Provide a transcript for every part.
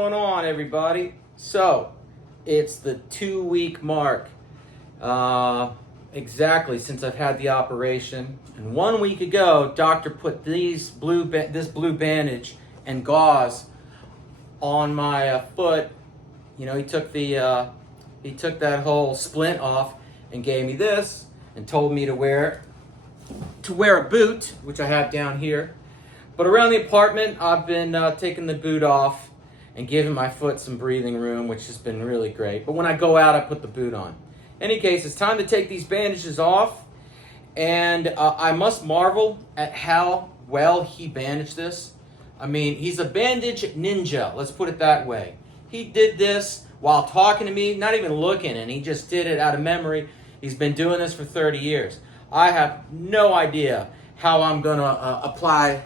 going on, everybody? So, it's the 2-week mark, exactly since I've had the operation. And 1 week ago, doctor put this blue bandage and gauze on my foot. You know, he took that whole splint off and gave me this and told me to wear a boot, which I have down here. But around the apartment, I've been taking the boot off and giving my foot some breathing room, which has been really great. But when I go out, I put the boot on. In any case, it's time to take these bandages off. And I must marvel at how well he bandaged this. I mean, he's a bandage ninja, let's put it that way. He did this while talking to me, not even looking, and he just did it out of memory. He's been doing this for 30 years. I have no idea how I'm going to apply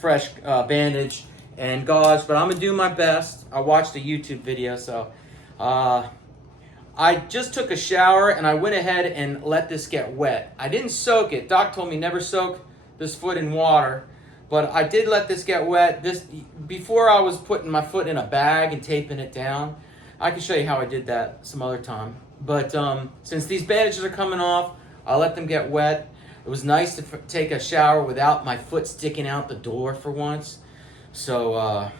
fresh bandage and gauze, but I'm going to do my best. I watched a YouTube video, so I just took a shower and I went ahead and let this get wet. I didn't soak it. Doc told me never soak this foot in water, but I did let this get wet. Before I was putting my foot in a bag and taping it down. I can show you how I did that some other time. But since these bandages are coming off, I let them get wet. It was nice to take a shower without my foot sticking out the door for once. So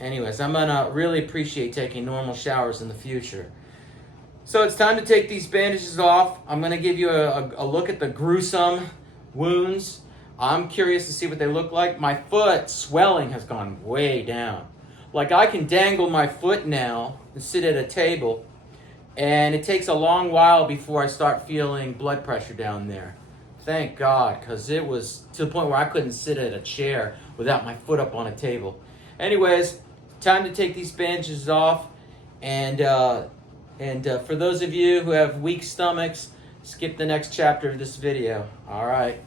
anyways, I'm gonna really appreciate taking normal showers in the future. So it's time to take these bandages off. I'm gonna give you a look at the gruesome wounds. I'm curious to see what they look like. My foot swelling has gone way down. Like, I can dangle my foot now and sit at a table, and it takes a long while before I start feeling blood pressure down there. Thank God, because it was to the point where I couldn't sit at a chair without my foot up on a table. Anyways, time to take these bandages off. And for those of you who have weak stomachs, skip the next chapter of this video. All right.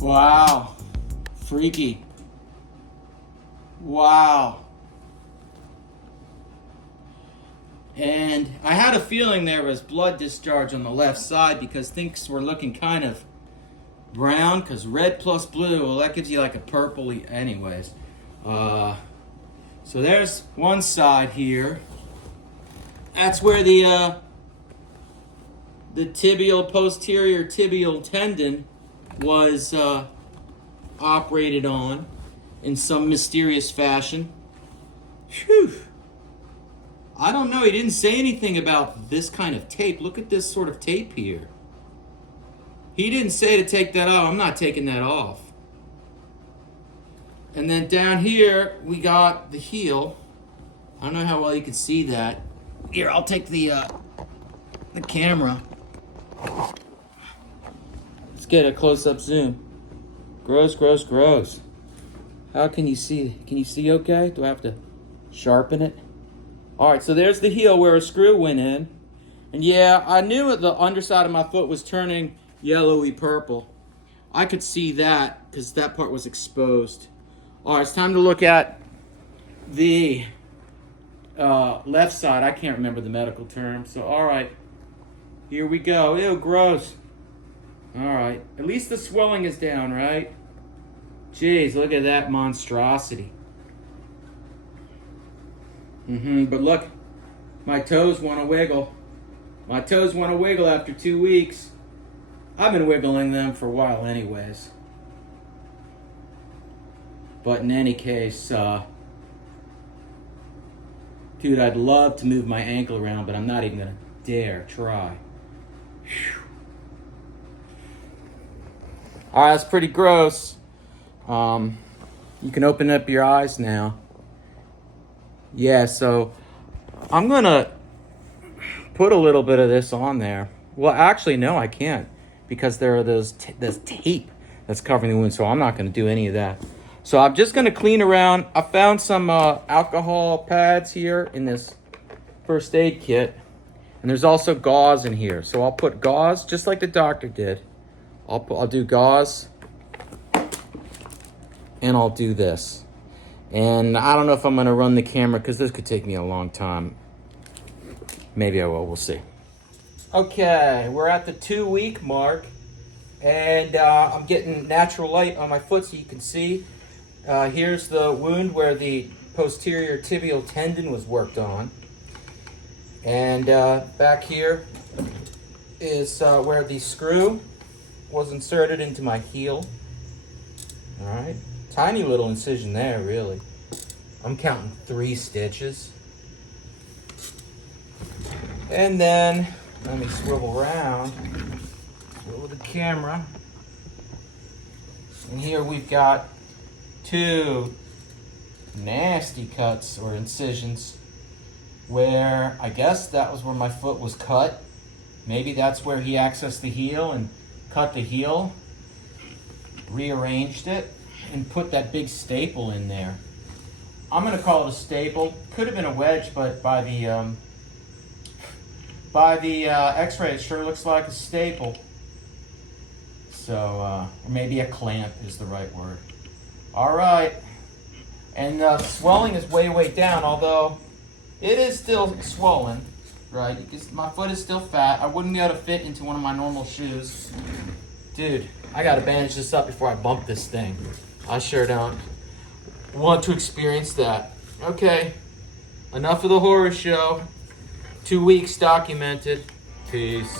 Wow. Freaky. Wow. And I had a feeling there was blood discharge on the left side because things were looking kind of brown, because red plus blue, well, that gives you like a purpley anyways. So there's one side here. That's where the tibial, posterior tibial tendon was operated on in some mysterious fashion. Phew. I don't know. He didn't say anything about this kind of tape. Look at this sort of tape here. He didn't say to take that off. I'm not taking that off. And then down here, we got the heel. I don't know how well you can see that. Here, I'll take the camera. Let's get a close-up zoom. Gross, gross, gross. How can you see? Can you see okay? Do I have to sharpen it? All right, so there's the heel where a screw went in. And yeah, I knew the underside of my foot was turning yellowy purple. I could see that because that part was exposed. All right, it's time to look at the left side. I can't remember the medical term. So, all right, here we go. Ew, gross. All right, at least the swelling is down, right? Jeez, look at that monstrosity. But look, my toes want to wiggle. My toes want to wiggle after 2 weeks. I've been wiggling them for a while anyways. But in any case, dude, I'd love to move my ankle around, but I'm not even going to dare try. Whew. All right, that's pretty gross. You can open up your eyes now. Yeah, so I'm going to put a little bit of this on there. Well, actually, no, I can't, because there are this tape that's covering the wound, so I'm not going to do any of that. So I'm just going to clean around. I found some alcohol pads here in this first aid kit, and there's also gauze in here. So I'll put gauze, just like the doctor did. I'll do gauze, and I'll do this. And I don't know if I'm going to run the camera because this could take me a long time. Maybe I will. We'll see. Okay, we're at the 2-week mark, and I'm getting natural light on my foot so you can see. Here's the wound where the posterior tibial tendon was worked on. And back here is where the screw was inserted into my heel. All right, tiny little incision there, really. I'm counting 3 stitches. And then, let me swivel around, swivel the camera. And here we've got 2 nasty cuts or incisions where I guess that was where my foot was cut. Maybe that's where he accessed the heel and cut the heel, rearranged it, and put that big staple in there. I'm gonna call it a staple. Could have been a wedge, but by the x-ray it sure looks like a staple. So, or maybe a clamp is the right word. All right, and swelling is way down, although it is still swollen, right? Because my foot is still fat. I wouldn't be able to fit into one of my normal shoes. Dude, I gotta bandage this up before I bump this thing. I sure don't want to experience that. Okay, enough of the horror show. 2 weeks documented. Peace.